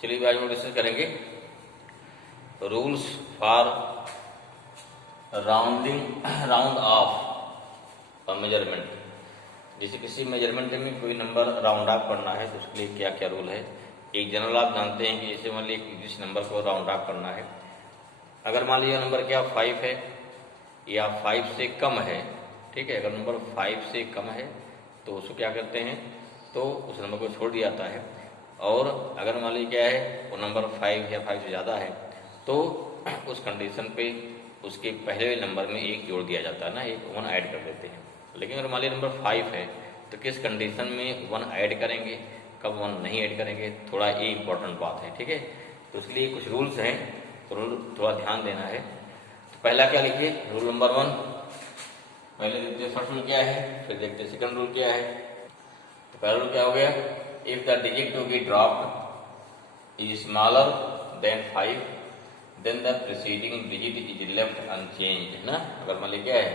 चलिए आज हम डिस्कस करेंगे rules for round of measurement. जैसे किसी मेजरमेंट में कोई नंबर राउंड ऑफ करना है तो उसके लिए क्या क्या रूल है। एक जनरल आप जानते हैं कि जैसे मान लीजिए जिस नंबर को राउंड ऑफ करना है, अगर मान लीजिए नंबर क्या 5 है या 5 से कम है, ठीक है, अगर नंबर 5 से कम है तो उसको क्या करते हैं, तो उस नंबर को छोड़ दिया जाता है। और अगर मान लीजिए क्या है वो नंबर 5 या 5 से ज़्यादा है तो उस कंडीशन पे उसके पहले नंबर में एक जोड़ दिया जाता है ना, एक 1 ऐड कर देते हैं। लेकिन अगर मान लीजिए नंबर 5 है तो किस कंडीशन में 1 ऐड करेंगे, कब 1 नहीं ऐड करेंगे, थोड़ा ये इंपॉर्टेंट बात है, ठीक है। तो इसलिए कुछ रूल्स हैं, तो रूल थोड़ा ध्यान देना है। तो पहला क्या लिखिए, रूल नंबर 1। पहले देखते हैं फर्स्ट रूल क्या है, फिर देखते हैं सेकंड रूल क्या है। तो पहला रूल क्या हो गया, if the digit to be dropped is smaller than 5 then the preceding digit is left unchanged, है ना। अगर मान लीजिए क्या है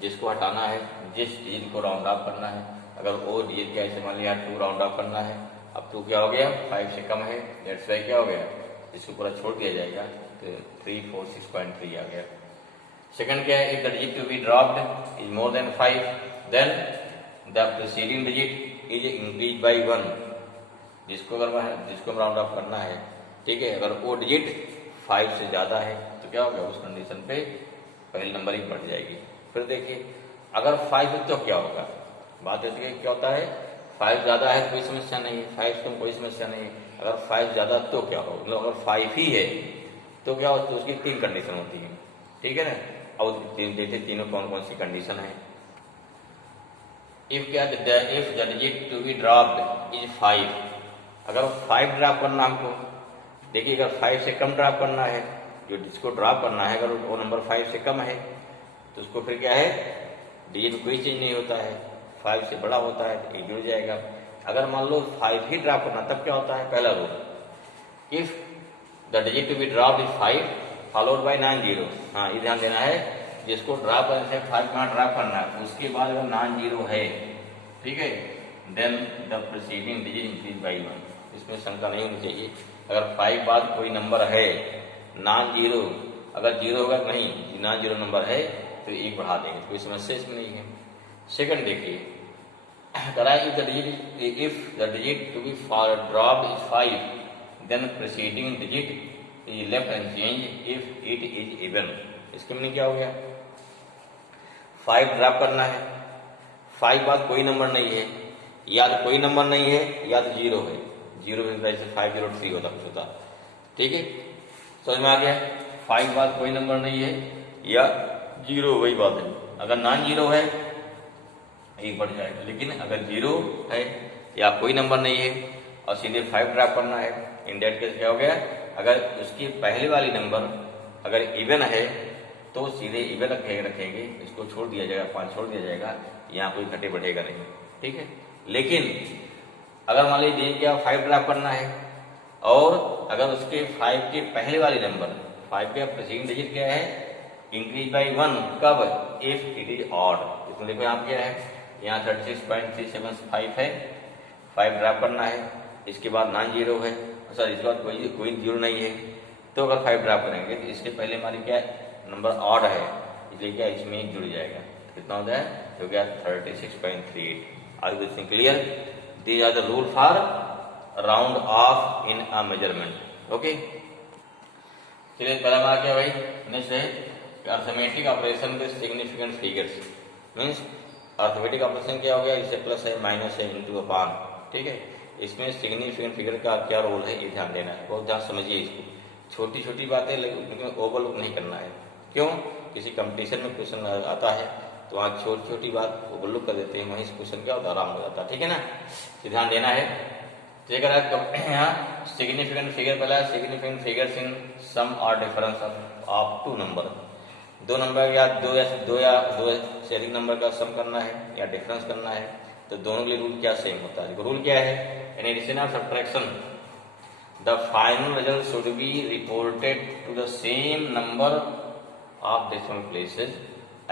जिसको हटाना है, जिस डिजिट को राउंड ऑफ करना है, अगर वो डिजिट क्या है मान लिया 2 राउंड ऑफ करना है, अब 2 क्या हो गया 5 से कम है, दैट्स वाई क्या हो गया इसको पूरा छोड़ दिया जाएगा, तो 346.3 आ गया। सेकंड क्या है, if the digit to be dropped is more than 5 then the preceding digit is increase by 1। जिसको हम राउंड ऑफ करना है, ठीक है, अगर वो डिजिट 5 से ज्यादा है तो क्या होगा उस कंडीशन पे पहले नंबर ही बढ़ जाएगी। फिर देखिए अगर 5 है तो क्या होगा, बात ऐसी है क्या होता है 5 ज्यादा है तो कोई समस्या नहीं है, 5 से कम कोई समस्या नहीं है। अगर 5 ज्यादा तो क्या होगा, मतलब अगर 5 ही है तो क्या होता है, उसकी 3 कंडीशन होती है, ठीक है ना। अब देखते तीनों कौन कौन सी कंडीशन है। If the digit to be dropped is 5, अगर 5 ड्रॉप करना हमको, देखिए अगर 5 से कम ड्रॉप करना है, जो जिसको ड्रॉप करना है अगर वो नंबर 5 से कम है तो उसको फिर क्या है डिजिट में कोई चेंज नहीं होता है, 5 से बड़ा होता है तो ये जुड़ जाएगा। अगर मान लो 5 ही ड्रॉप करना तब क्या होता है, पहला rule if the digit to be drop is 5 followed by 9 0। हाँ ये ध्यान देना है, जिसको ड्रॉप करने से 5 कहाँ ड्रॉप करना है उसके बाद अगर 9 0 है, ठीक है, then the preceding digit increase by 1। इसमें शंका नहीं होनी चाहिए। अगर 5 बाद कोई नंबर है 9 0, अगर 0 होगा नहीं 9 0 नंबर है तो 1 बढ़ा देंगे, कोई समस्या इसमें नहीं है। सेकंड देखिए, if the digit to be dropped is 5 then preceding digit is left unchanged if it is even. इसके मीनिंग क्या हो गया, 5 ड्रॉप करना है, 5 बाद कोई नंबर नहीं है, या तो कोई नंबर नहीं है या तो 0 है, 0 जैसे 503 होता कुछ होता, ठीक है, समझ में आ गया। 5 बाद कोई नंबर नहीं है या 0, वही बात है। अगर 9 0 है 1 बढ़ जाएगा, लेकिन अगर 0 है या कोई नंबर नहीं है और सीधे 5 ड्रॉप करना है, इन दैट केस क्या हो गया, अगर उसकी पहले वाली नंबर अगर इवन है तो सीधे इवन रखेंगे, इसको छोड़ दिया जाएगा, 5 छोड़ दिया जाएगा, यहाँ कोई घटे बढ़ेगा नहीं, ठीक है। लेकिन अगर मान लीजिए क्या 5 ड्रॉप करना है और अगर उसके 5 के पहले वाली नंबर 5 के प्रीसीडिंग डिजिट क्या है इंक्रीज बाई 1, कब, इफ इट इज ऑड। इसमें देखो यहाँ क्या है, यहाँ 36.375 है, 5 ड्रॉप करना है, इसके बाद 9 0 है, सर इसके बाद कोई 0 नहीं है, तो अगर 5 ड्रॉप करेंगे तो इसके पहले हमारी क्या नंबर ऑड है, इसलिए क्या इसमें एक जुड़ जाएगा, कितना होता है, हो गया 36.38। Are you clear, these are the rule for round off in a measurement, okay. चलिए पहला हमारा क्या भाई, नेक्स्ट है arithmetic operation with significant figures. Means arithmetic operation क्या हो गया, इससे प्लस है माइनस है इंटू अपान, ठीक है। इसमें सिग्निफिकेंट फिगर का क्या रोल है ये ध्यान देना है, बहुत ध्यान समझिए इसको। छोटी छोटी बातें लेकिन ओवरलुक नहीं करना है, क्यों, किसी कंपटीशन में क्वेश्चन आता है तो वहाँ छोटी छोटी बात ओवरलुक कर देते हैं, वहीं क्वेश्चन क्या होता है आराम हो जाता है, ठीक है ना, तो ध्यान देना है। तो यहाँ सिग्निफिकेंट फिगर पहला, सिग्निफिकेंट फिगर्स इन सम और डिफरेंस ऑफ 2 नंबर, 2 नंबर या दो से अधिक नंबर का सम करना है या डिफरेंस करना है, तो दोनों के लिए रूल क्या सेम होता है। रूल क्या है, इन एडिशन और subtraction the final result should be reported to the same number of decimal places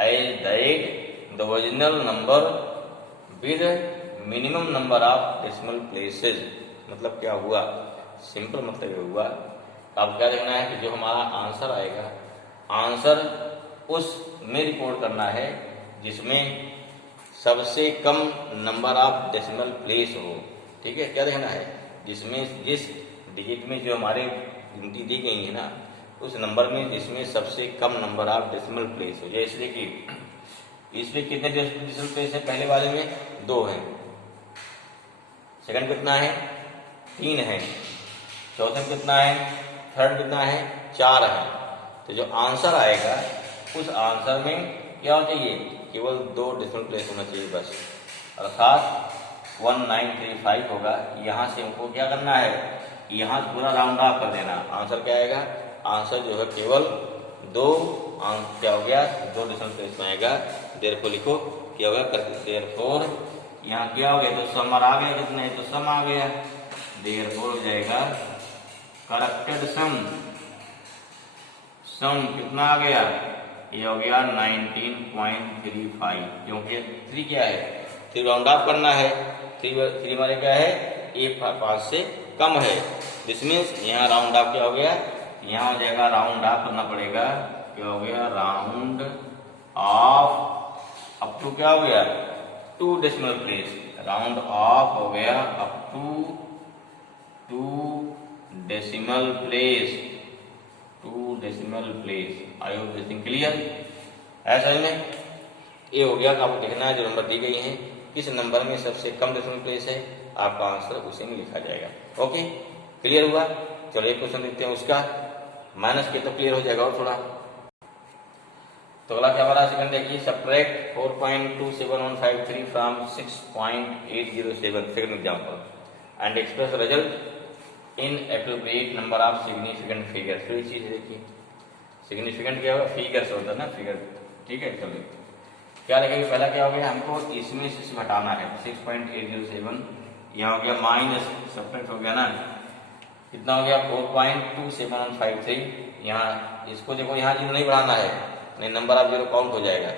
as that the original number with minimum number of decimal places. मतलब क्या हुआ, सिंपल मतलब ये हुआ। अब क्या देखना है कि जो हमारा आंसर आएगा, आंसर उस में रिपोर्ट करना है जिसमें सबसे कम नंबर ऑफ डेसिमल प्लेस हो। ठीक है, क्या देखना है, जिसमें जिस डिजिट में जो हमारे गिनती दी गई है ना, उस नंबर में जिसमें सबसे कम नंबर ऑफ डेसिमल प्लेस हो। जैसे कि इसमें कितने डेसिमल प्लेस है, पहले वाले में 2 है, सेकंड कितना है 3 है, चौथे में कितना है, थर्ड कितना है 4 है। तो जो आंसर आएगा उस आंसर में क्या होना चाहिए, केवल 2 डेसिमल प्लेस होना चाहिए बस, अर्थात 1935 होगा। यहाँ से हमको क्या करना है, यहाँ से पूरा राउंड ऑफ कर देना। आंसर क्या आएगा, आंसर जो है केवल 2 क्या हो गया, 2 डेसिमल प्लेस में आएगा। देयरफॉर लिखो क्या होगा, देयरफॉर यहाँ क्या हो गया, तो समर आ गया, कितने तो सम आ गया, देयरफॉर हो जाएगा करेक्टेड सम। सम कितना आ गया, ये हो गया 19.35, क्योंकि 3 क्या है, 3 राउंड ऑफ करना है, 3 हमारे क्या है, 5 से कम है। दिस मीन्स यहाँ राउंड ऑफ क्या हो गया, यहाँ हो जाएगा राउंड ऑफ करना पड़ेगा, क्या हो गया, राउंड ऑफ अप टू क्या हो गया 2 डेसिमल प्लेस, राउंड ऑफ हो गया up to 2 decimal place, 2 decimal place. I hope this thing clear है। समझ में ये हो गया। आपको देखना है जो नंबर दी गई है किस नंबर में सबसे कम डेसिमल प्लेस है, आपका आंसर उसी में लिखा जाएगा। ओके, क्लियर हुआ। चलो एक क्वेश्चन देखते हैं, उसका माइनस के तो क्लियर हो जाएगा और थोड़ा। तो अगला क्या हमारा सेकंड देखिए, subtract 4.27153 from 6.807, second example, and express result in appropriate number of significant figures. तो ये चीज देखिए, सिग्निफिकेंट क्या होगा, फिगर्स होता है ना, फिगर। ठीक है, चलिए क्या लिखेंगे, पहला क्या हो गया, हमको इसमें से घटाना है 6.807, यहाँ हो गया माइनस, सब्ट्रैक्ट हो गया ना, कितना हो गया 4.27153। यहाँ इसको देखो, यहाँ जीरो नहीं बढ़ाना है, नहीं नंबर ऑफ जीरो काउंट हो जाएगा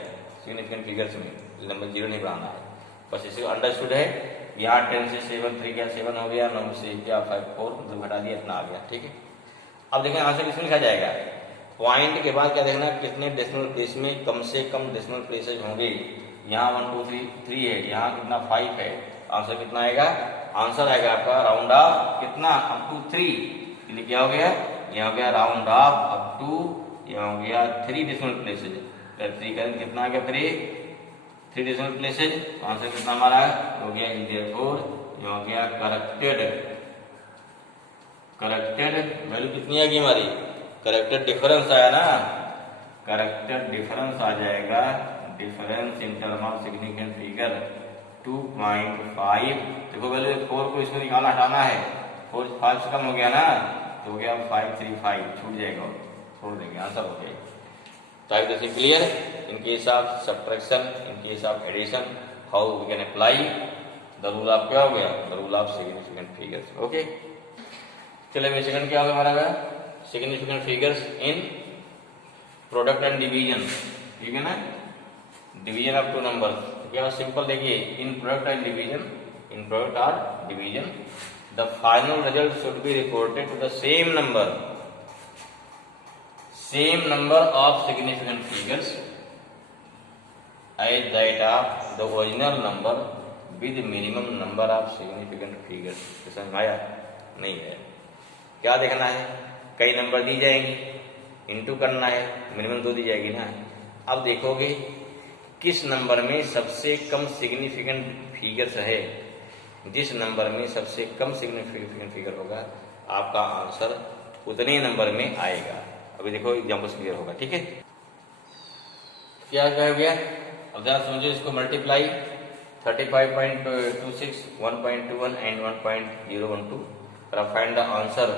सिग्निफिकेंट फिगर्स में, नंबर जीरो नहीं बढ़ाना है, बस इसे अंडरस्टूड है। यहाँ 10 से 7 3 क्या 7 हो गया, 9 से क्या 5 4, मतलब घटा दिया, इतना आ गया। ठीक है, अब देखें आंसर किसमें लिखा जाएगा, पॉइंट के बाद क्या देखना, कितने डेसिमल प्लेस में कम से कम डेसिमल प्लेसेज होंगे। यहाँ 1 2 3 है, यहाँ कितना 5 है, आंसर कितना आएगा, आंसर आएगा आपका राउंड ऑफ कितना अप टू 3, इसलिए क्या हो गया, यहाँ हो गया राउंड ऑफ अप टू, यहाँ हो गया 3 डेसिमल प्लेसेज, 3 करेंगे कितना आ गया 3 डेसिमल प्लेसेज, आंसर कितना हमारा हो गया, देयरफॉर यहाँ हो गया करेक्टेड वैल्यू कितनी आ गई हमारी, करेक्टेड डिफरेंस आया ना, करेक्टेड डिफरेंस आ जाएगा, difference in term of significant figure 2.5। देखो वैल्यू 4 को इसमें निकालना, हटाना है, 4 5 से कम हो गया ना, तो हो गया 535, छूट जाएगा, छोड़ देंगे, आंसर हो गया। तो I this clear. In case of subtraction, in case of addition, how we can apply the rule of, क्या हो गया, the rule of significant figures. Okay, चलिए सेकंड क्या होगा हमारा, significant figures in product and division. ठीक है ना, डिवीजन ऑफ 2 नंबर्स, क्या सिंपल देखिए, in product and division, in product और division the final result should be reported to the same number of significant figures as that of the original number with minimum number of significant figures. समझ में आया नहीं है, क्या देखना है, कई नंबर दी जाएंगी, इंटू करना है, मिनिमम 2 दी जाएगी ना। अब देखोगे किस नंबर में सबसे कम सिग्निफिकेंट फिगर्स है, जिस नंबर में सबसे कम सिग्निफिकेंट फिगर होगा आपका आंसर उतने नंबर में आएगा। अभी देखो एग्जाम्पल क्लियर होगा। ठीक है, क्या हो गया, अब जरा समझो इसको, multiply 35.26 1.21 and 1.012, find the answer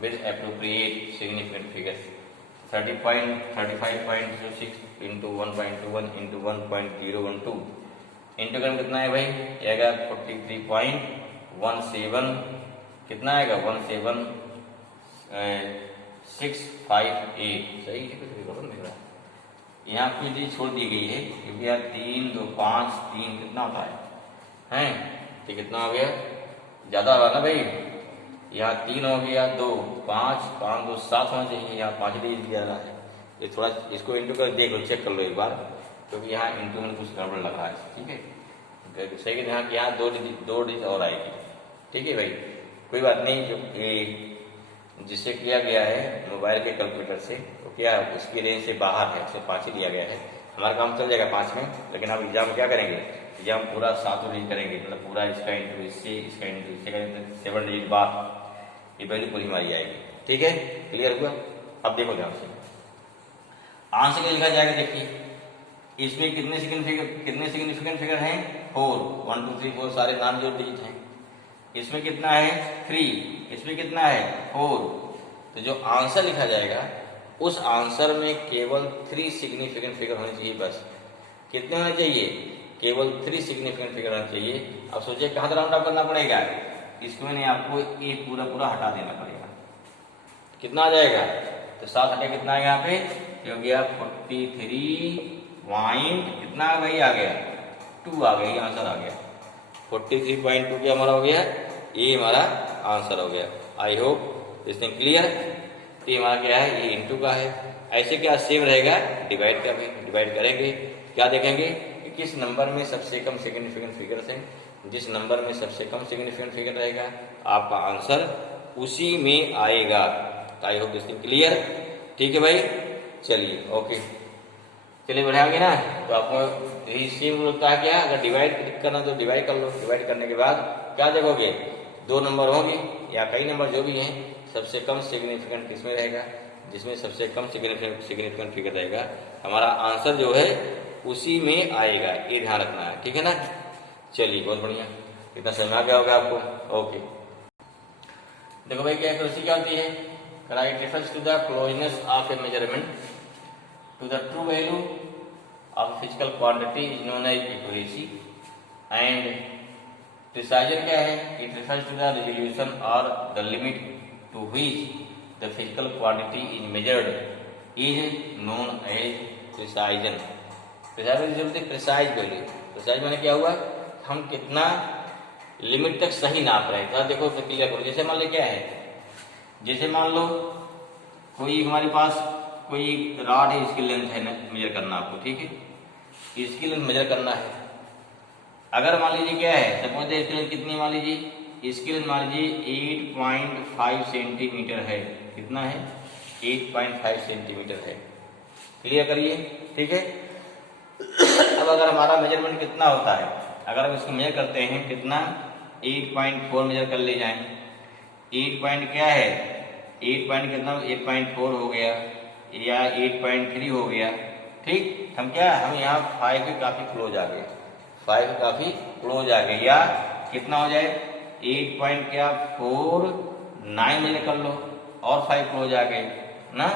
with appropriate significant figures. 35.26 into 1.21 into 1.012 into करना कितना है भाई, आएगा 43.17, कितना आएगा 17658। सही है, कुछ रिकॉर्ड नहीं रहा, यहाँ कोई चीज छोड़ दी गई है, क्योंकि यार 3 2 5 3 कितना होता है, हैं तो कितना हो गया, ज्यादा होगा ना भाई, यहाँ 3 हो गया, 2 5 5 2 7 होना चाहिए, यहाँ 5 डिजिट दिया रहा है। ये थोड़ा इसको इंटू कर देख लो, चेक कर लो एक बार, क्योंकि यहाँ इंटू में कुछ गड़बड़ लगा है। ठीक है, सही है, यहाँ 2 डिजिट और आएगी। ठीक है भाई, कोई बात नहीं। जो ये जिससे किया गया है मोबाइल के कैलकुलेटर से, तो क्या उसकी रेंज से बाहर है, उससे 5 ही दिया गया है। हमारा काम चल जाएगा 5 में, लेकिन अब एग्जाम क्या करेंगे, एग्जाम पूरा 7 डिजिट करेंगे, मतलब पूरा इसका इंटू इससे, इसका इंटू इससे करेंगे, 7 डिजिट बाद ये वैल्यू पूरी हमारी आएगी। ठीक है, क्लियर हुआ। अब देखो ध्यान से आंसर क्या लिखा जाएगा। देखिए इसमें कितने सिग्निफिकेंट फिगर हैं, 4 1 2 3 4 सारे नाम जो डिजिट हैं। इसमें कितना है 3, इसमें कितना है 4। तो जो आंसर लिखा जाएगा उस आंसर में केवल 3 सिग्निफिकेंट फिगर होने चाहिए। बस कितने होने चाहिए, केवल 3 सिग्निफिकेंट फिगर होने चाहिए। अब सोचिए कहां से राउंड अप करना पड़ेगा, इसमें नहीं, आपको ये पूरा हटा देना पड़ेगा। कितना आ जाएगा, तो 7 हटा कितना है, यहाँ पे हो गया 43 पॉइंट कितना आ गया 2 आ गया, आंसर आ गया 43.2 क्या हमारा हो गया, ये हमारा आंसर हो गया। आई होप इसमें क्लियर। ये हमारा क्या है, ये इंटू का है। ऐसे क्या सेम रहेगा, डिवाइड का भी डिवाइड करेंगे, क्या देखेंगे कि किस नंबर में सबसे कम सिग्निफिकेंट फिगर्स हैं। जिस नंबर में सबसे कम सिग्निफिकेंट फिगर रहेगा आपका आंसर उसी में आएगा। आई होप इसमें क्लियर। ठीक है भाई, चलिए ओके, चलिए बढ़िया गया ना। तो आपको यही सेम बोलता है क्या, अगर डिवाइड करना तो डिवाइड कर लो। डिवाइड करने के बाद क्या देखोगे, 2 नंबर होंगे या कई नंबर जो भी हैं, सबसे कम सिग्निफिकेंट किसमें रहेगा, जिसमें सबसे कम सिग्निफिकेंट फिगर रहेगा हमारा आंसर जो है उसी में आएगा। ये ध्यान रखना है, ठीक है ना। चलिए बहुत बढ़िया, इतना समझ आ गया होगा आपको। ओके, देखो भाई क्या एक्यूरेसी क्या होती है, it refers to the closeness of a measurement to the true value of physical quantity is known as accuracy. And precision क्या है, it refers to the resolution और the limit to which the physical quantity is measured is known as precision. Precise value, precise माने क्या हुआ, हम कितना limit तक सही नाप रहे हैं। देखो तो क्लियर करो, जैसे मान लो क्या है, जैसे मान लो कोई हमारे पास कोई रॉड है, इसकी लेंथ है मेजर करना आपको, ठीक है, इसकी लेंथ मेजर करना है। अगर मान लीजिए क्या है, सपोज इसकी लेंथ कितनी मान लीजिए, इसकी लेंथ मान लीजिए 8.5 सेंटीमीटर है। कितना है, 8.5 सेंटीमीटर है। क्लियर करिए, ठीक है। अब अगर हमारा मेजरमेंट कितना होता है, अगर हम इसको मेजर करते हैं कितना, 8.4 मेजर कर ले जाएं। 8 पॉइंट क्या है, 8 पॉइंट कितना, 8.4 हो गया या 8.3 हो गया। ठीक, हम क्या, हम यहाँ 5 के काफी क्लोज आ गए, 5 के काफी क्लोज आ गए। या कितना हो जाए, 8.49 मेजर कर लो और 5 क्लोज आ गए ना।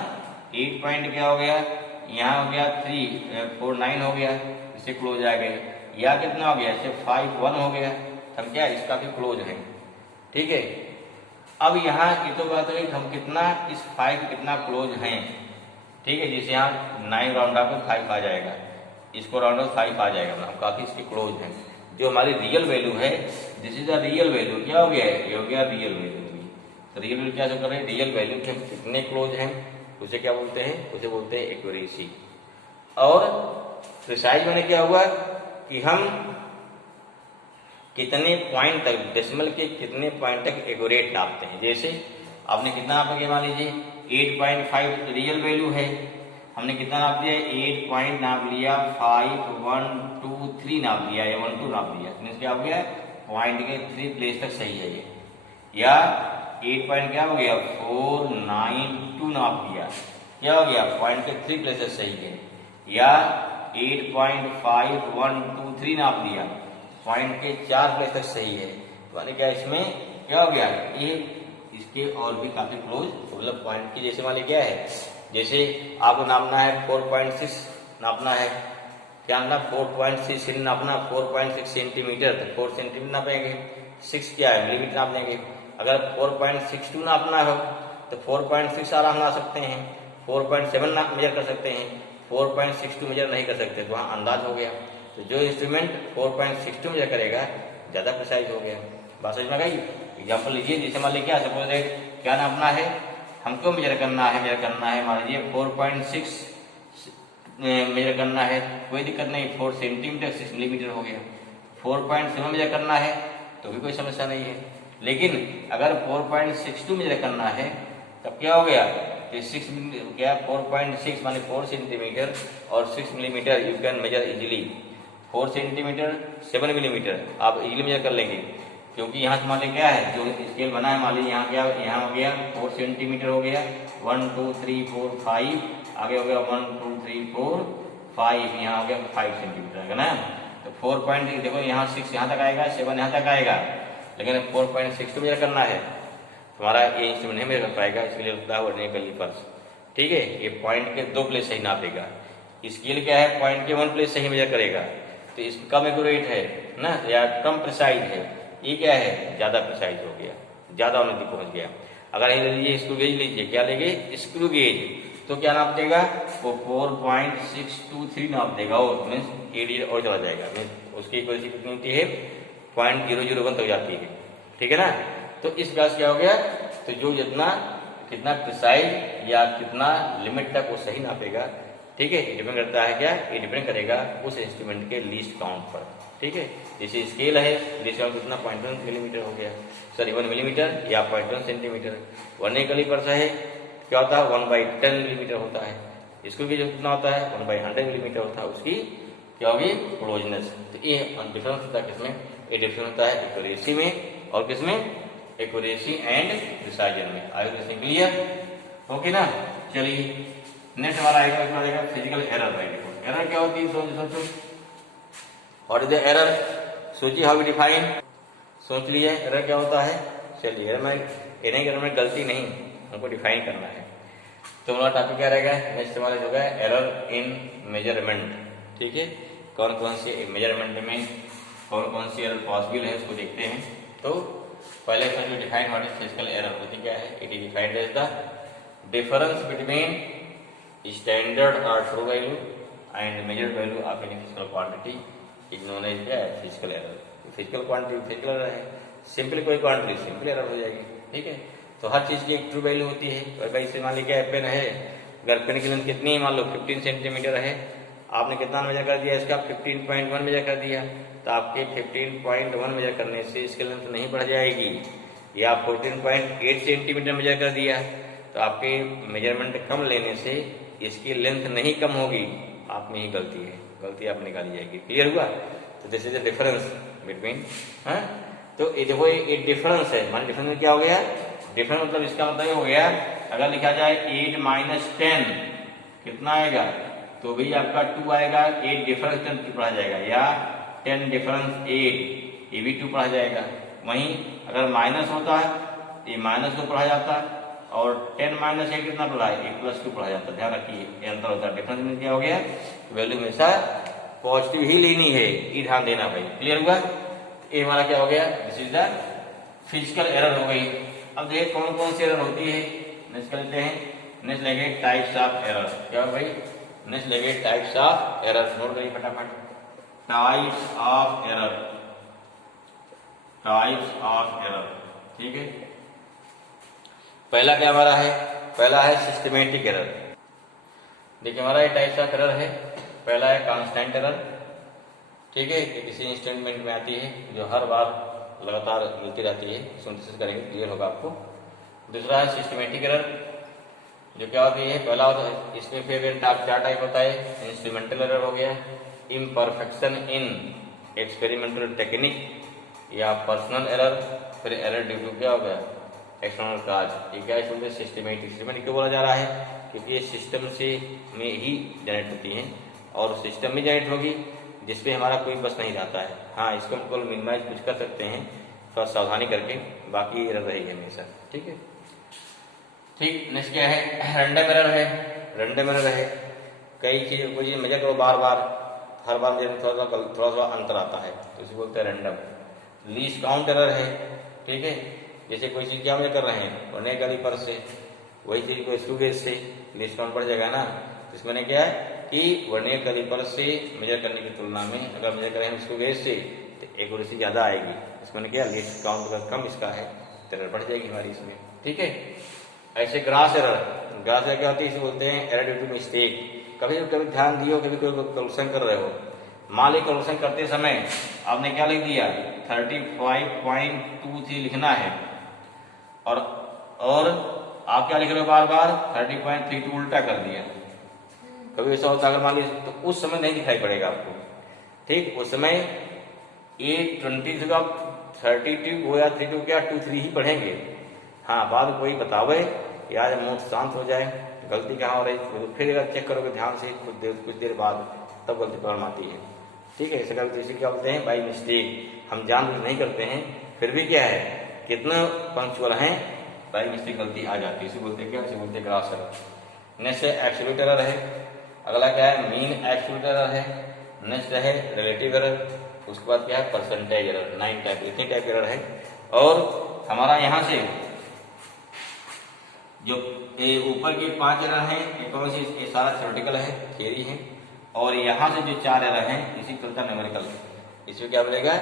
8 पॉइंट क्या हो गया, यहाँ हो गया 349 हो गया, इससे क्लोज आ गए। या कितना हो गया, इससे 51 हो गया, हम क्या इस काफी क्लोज हैं। ठीक है, अब यहाँ ये तो बात है हम कितना इस 5 कितना क्लोज हैं। ठीक है, जिसे यहाँ 9 राउंड ऑफ 5 आ जाएगा, इसको राउंड ऑफ 5 आ जाएगा, हम काफी इसके क्लोज हैं। जो हमारी रियल वैल्यू है, this is the real value, क्या हो गया है, ये हो गया रियल वैल्यू। तो रियल वैल्यू क्या कर रहे हैं, रियल वैल्यू के हम कितने क्लोज हैं उसे क्या बोलते हैं, उसे बोलते हैं एक्यूरेसी। और प्रिसाइज मैंने क्या हुआ कि हम कितने पॉइंट तक, डेसिमल के कितने पॉइंट तक एक्यूरेट नापते हैं। जैसे आपने कितना नापा, मान लीजिए 8.5 रियल वैल्यू है, हमने कितना नाप दिया, 8 पॉइंट नाप लिया, 5 1 2 3 नाप लिया या 1 2 नाप लिया, मीन्स क्या हो गया, पॉइंट के 3 प्लेस तक सही है ये। या 8 पॉइंट क्या हो गया, 4 9 2 नाप लिया, क्या हो गया, पॉइंट के 3 प्लेसेस सही है। या 8.5 1 2 3 नाप लिया, पॉइंट के 4 प्लेस तक सही है। तो माने क्या, इसमें क्या हो गया, ये इसके और भी काफी क्लोज, मतलब पॉइंट की। जैसे मान लीजिए क्या है, जैसे आपको नापना है 4.6 नापना है, क्या नापना, 4.6 नापना, 4.6 सेंटीमीटर, तो 4 सेंटीमीटर नापेंगे, 6 क्या है मिलीमीटर नाप देंगे। अगर 4.62 नापना हो तो 4.6 आराम ना सकते हैं, 4.7 मेजर कर सकते हैं, 4.62 मेजर नहीं कर सकते, तो वहाँ अंदाज हो गया। तो जो इंस्ट्रूमेंट 4.62 मेजर करेगा ज्यादा प्रिसाइज हो गया। बात समझ में गई, एग्जाम्पल लीजिए, जैसे मान लीजिए क्या सपोज है, क्या नापना है हमको, मेजर करना है मान लीजिए 4.6 मेजर करना है, कोई दिक्कत नहीं, 4 सेंटीमीटर 6 मिलीमीटर हो गया। 4.7 मेजर करना है तो भी कोई समस्या नहीं है, लेकिन अगर 4.62 मेजर करना है तब क्या हो गया कि 6 क्या 4.6 माने 4 सेंटीमीटर और 6 millimetre you can measure easily. 4 centimetre 7 millimetre आप इजीली मेजर कर लेंगे, क्योंकि यहाँ से मान लीजिए क्या है जो स्केल बना है, मान लीजिए यहाँ क्या, यहाँ हो गया 4 सेंटीमीटर हो गया, 1 2 3 4 5, आगे हो गया 1 2 3 4 5, यहाँ हो गया 5 सेंटीमीटर है ना। तो 4 पॉइंट देखो यहाँ 6 यहाँ तक आएगा, 7 यहाँ तक आएगा, लेकिन 4.6 मेजर करना है तुम्हारा ये इंस्ट्रूमेंट नहीं मेजर कर पाएगा, इसके लिए होता है वर्नियर कैलिपर्स। ठीक है, ये पॉइंट के 2 प्लेस सही नापेगा, स्केल क्या है पॉइंट के 1 प्लेस सही मेजर करेगा, तो इसका कम एक्यूरेट है ना या कम प्रिसाइज है, ये क्या है ज्यादा प्रिसाइज हो गया, ज्यादा उन्नति पहुंच गया। अगर ये स्क्रू गेज लीजिए, क्या लेंगे स्क्रू गेज, तो क्या नाप देगा वो 4.623 नाप देगा, और मीन्स एडी और चला जाएगा, मीन्स उसकी इक्वेलिटी कितनी होती है 0.001 तक जाती है। ठीक है ना, तो इस प्रकार से क्या हो गया, तो जो जितना कितना प्रिसाइज या कितना लिमिट तक वो सही नापेगा। ठीक है, डिपेंड करता है क्या, ये डिपेंड करेगा उस इंस्ट्रूमेंट के लीस्ट काउंट पर। ठीक है, जैसे स्केल है लीस्ट काउंट कितना 0.1 मिलीमीटर हो गया, सॉरी 1 मिलीमीटर या 0.1 सेंटीमीटर। वर्नियर कैलिपर्स है क्या होता है 1/10 मिलीमीटर होता है, इसको भी जो कितना होता है 1/100 मिलीमीटर होता है, उसकी क्या होगी क्लोजनेस। तो ये डिफरेंस होता है किसमें, ये डिफरेंस होता है एक्यूरेसी में और किसमें एक्यूरेसी एंड प्रिसाइजन में। आई विल क्लियर, ओके ना। चलिए नेक्स्ट हमारा आएगा फिजिकल एरर। एरर क्या होती है सोचो, व्हाट इज द एरर, सोचिए हाउ वी डिफाइन, सोच लीजिए एरर क्या होता है। चलिए एरर में ये नहीं करना में गलती नहीं, हमको डिफाइन करना है। तो हमारा टॉपिक क्या रहेगा नेक्स्ट हमारा जो है एरर इन मेजरमेंट। ठीक है, कौन कौन सी मेजरमेंट में कौन कौन सी एरर पॉसिबल है उसको देखते हैं। तो पहले जो define what is physical error होती क्या है, it is defined as the difference between standard और true value and measured value of any physical quantity is known as क्या है physical error. Physical quantity physical error है, simple कोई quantity simple error हो जाएगी। ठीक है, तो हर चीज की एक ट्रू वैल्यू होती है। और भाई से मान लीजिए पेन है, अगर पेन की लेंथ कितनी है मान लो 15 सेंटीमीटर है, आपने कितना मेजर कर दिया इसका 15.1 मेजर कर दिया, तो आपके 15.1 मेजर करने से इसकी लेंथ नहीं बढ़ जाएगी। या 14.8 सेंटीमीटर मेजर कर दिया तो आपके मेजरमेंट कम लेने से इसकी लेंथ नहीं कम होगी, आप में ही गलती है, गलती आप निकाली जाएगी। क्लियर हुआ, तो this is the difference between. तो ये देखो ये डिफरेंस है, मान डिफरेंस में क्या हो गया, डिफरेंस मतलब इसका मतलब हो गया अगर लिखा जाए 8 माइनस 10 कितना आएगा, तो भी आपका 2 आएगा, 8 डिफरेंस 10 पढ़ा जाएगा, या 10 डिफरेंस 8 ये भी 2 पढ़ा जाएगा। वहीं अगर माइनस होता है ये माइनस 2 पढ़ा जाता है, और 10 माइनस 8 कितना पढ़ा है 1 प्लस 2 पढ़ा जाता है। ध्यान रखिए ये अंतर होता है। डिफरेंस में क्या हो गया, वैल्यू हमेशा पॉजिटिव ही लेनी है, ये ध्यान देना भाई। क्लियर हुआ, ये हमारा क्या हो गया, this is the physical error हो गई। अब देखिए कौन कौन सी एरर होती है, नेक्स्ट कर लेते हैं। नेक्स्ट लेंगे टाइप्स ऑफ एरर। क्या भाई, नेक्स्ट लेंगे टाइप्स ऑफ एरर, नोट करिए फटाफट। Types of error, types of error. ठीक है, पहला क्या हमारा है, पहला है सिस्टमेटिक एरर। देखिए हमारा ये टाइप्स ऑफ एरर है, पहला है कांस्टेंट एरर। ठीक है, ये किसी इंस्ट्रूमेंट में आती है जो हर बार लगातार मिलती रहती है, सिंथेसिस करेंगे क्लियर होगा आपको। दूसरा है सिस्टमेटिक एरर, जो क्या होती है, पहला होता है इसमें फिर क्या टाइप होता है, इंस्ट्रूमेंटल एरर हो गया, इम्परफेक्शन इन एक्सपेरिमेंटल टेक्निक या पर्सनल एरर, फिर एरर ड्यू टू क्या हो गया एक्सटर्नल काज। ये क्या है सिस्टमेटिक। सिस्टमेटिक क्यों बोला जा रहा है, क्योंकि ये सिस्टम से में ही जनरेट होती है और सिस्टम में जनरेट होगी जिसपे हमारा कोई बस नहीं रहता है। हाँ, इसको हम केवल मिनिमाइज कुछ कर सकते हैं थोड़ा सावधानी करके, बाकी एरर रहेगी हमेशा। ठीक है, ठीक। नेक्स्ट क्या है, रैंडम एरर है। रैंडम एरर है, कई चीजें कोई चीज मेजर करो बार बार, हर बार मेजर थोड़ा सा अंतर आता है, तो इसे बोलते हैं रैंडम। लीस्ट काउंट एरर है। ठीक है, जैसे कोई चीज क्या मेजर कर रहे हैं वर्नियर कैलिपर से, वही चीज को स्क्रू गेज से लीस्ट काउंट बढ़ जाएगा ना। तो इसमें क्या है कि वर्नियर कैलिपर से मेजर करने की तुलना में अगर मेजर करें स्क्रू गेज से तो एक्यूरेसी ज्यादा आएगी। इसमें क्या लीस्ट काउंट कम इसका है, एरर बढ़ जाएगी हमारी इसमें, ठीक है। ऐसे ग्रास एरर क्या होती है, इसे बोलते हैं एरर ड्यू टू मिस्टेक। कभी कभी ध्यान दियो, कभी कोई कैलकुलेशन कर रहे हो, मान ली कैलकुलेशन करते समय आपने क्या लिख दिया 35.23 लिखना है, और आप क्या लिख रहे हो बार बार 30.32 उल्टा कर दिया। कभी ऐसा होता है अगर मान लीजिए, तो उस समय नहीं दिखाई पड़ेगा आपको, ठीक। उस समय ये 20 से आप 32 हो या 32 क्या 23 ही पढ़ेंगे। हाँ, बाद में कोई बतावे यार मूड शांत हो जाए, गलती कहाँ हो रही, तो फिर अगर चेक करोगे ध्यान से कुछ देर बाद, तब गलती प्रॉब्लम आती है, ठीक है। इसे कभी क्या बोलते हैं बाई मिस्टेक, हम जानबूझ नहीं करते हैं, फिर भी क्या है कितना पंक्चुअल है, बाई मिस्टेक गलती आ जाती है, इसे बोलते हैं क्या, इसे बोलते हैं ग्रास एरर। नेक्स्ट है एब्सोल्यूट एरर है, अगला क्या है मीन एब्सोल्यूट एरर है, नेक्स्ट है रिलेटिव एरर, उसके बाद क्या है परसेंटेज एरर। 9 टाइप, इतने टाइप एरर है। और हमारा यहाँ से जो ऊपर के 5 एरर हैं, ये कौन सी, ये सारा थ्योरेटिकल है, थियरी है, और यहाँ से जो 4 एरर हैं इसी चलता न्यूमेरिकल, इसमें क्या मिलेगा,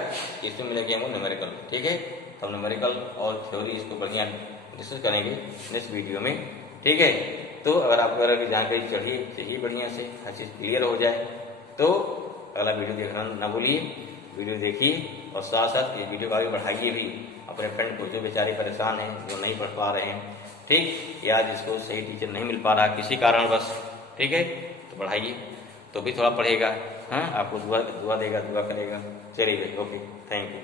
इसमें मिलेगा हमको न्यूमेरिकल, ठीक है। तो हम न्यूमेरिकल और थ्योरी इसको बढ़िया डिस्कस करेंगे नेक्स्ट वीडियो में, ठीक है। तो अगर आपको अगर जानकारी चाहिए बढ़िया से, हर चीज क्लियर हो जाए, तो अगला वीडियो देखना ना भूलिए, वीडियो देखिए और साथ साथ ये वीडियो को आगे बढ़ाइए भी अपने फ्रेंड को, जो बेचारे परेशान हैं, जो नहीं पढ़ पा रहे हैं, ठीक, या जिसको सही टीचर नहीं मिल पा रहा किसी कारण बस, ठीक है, तो बढ़ाइए, तो भी थोड़ा पढ़ेगा, हाँ, आपको दुआ देगा, दुआ करेगा। चलिए, ओके, थैंक यू।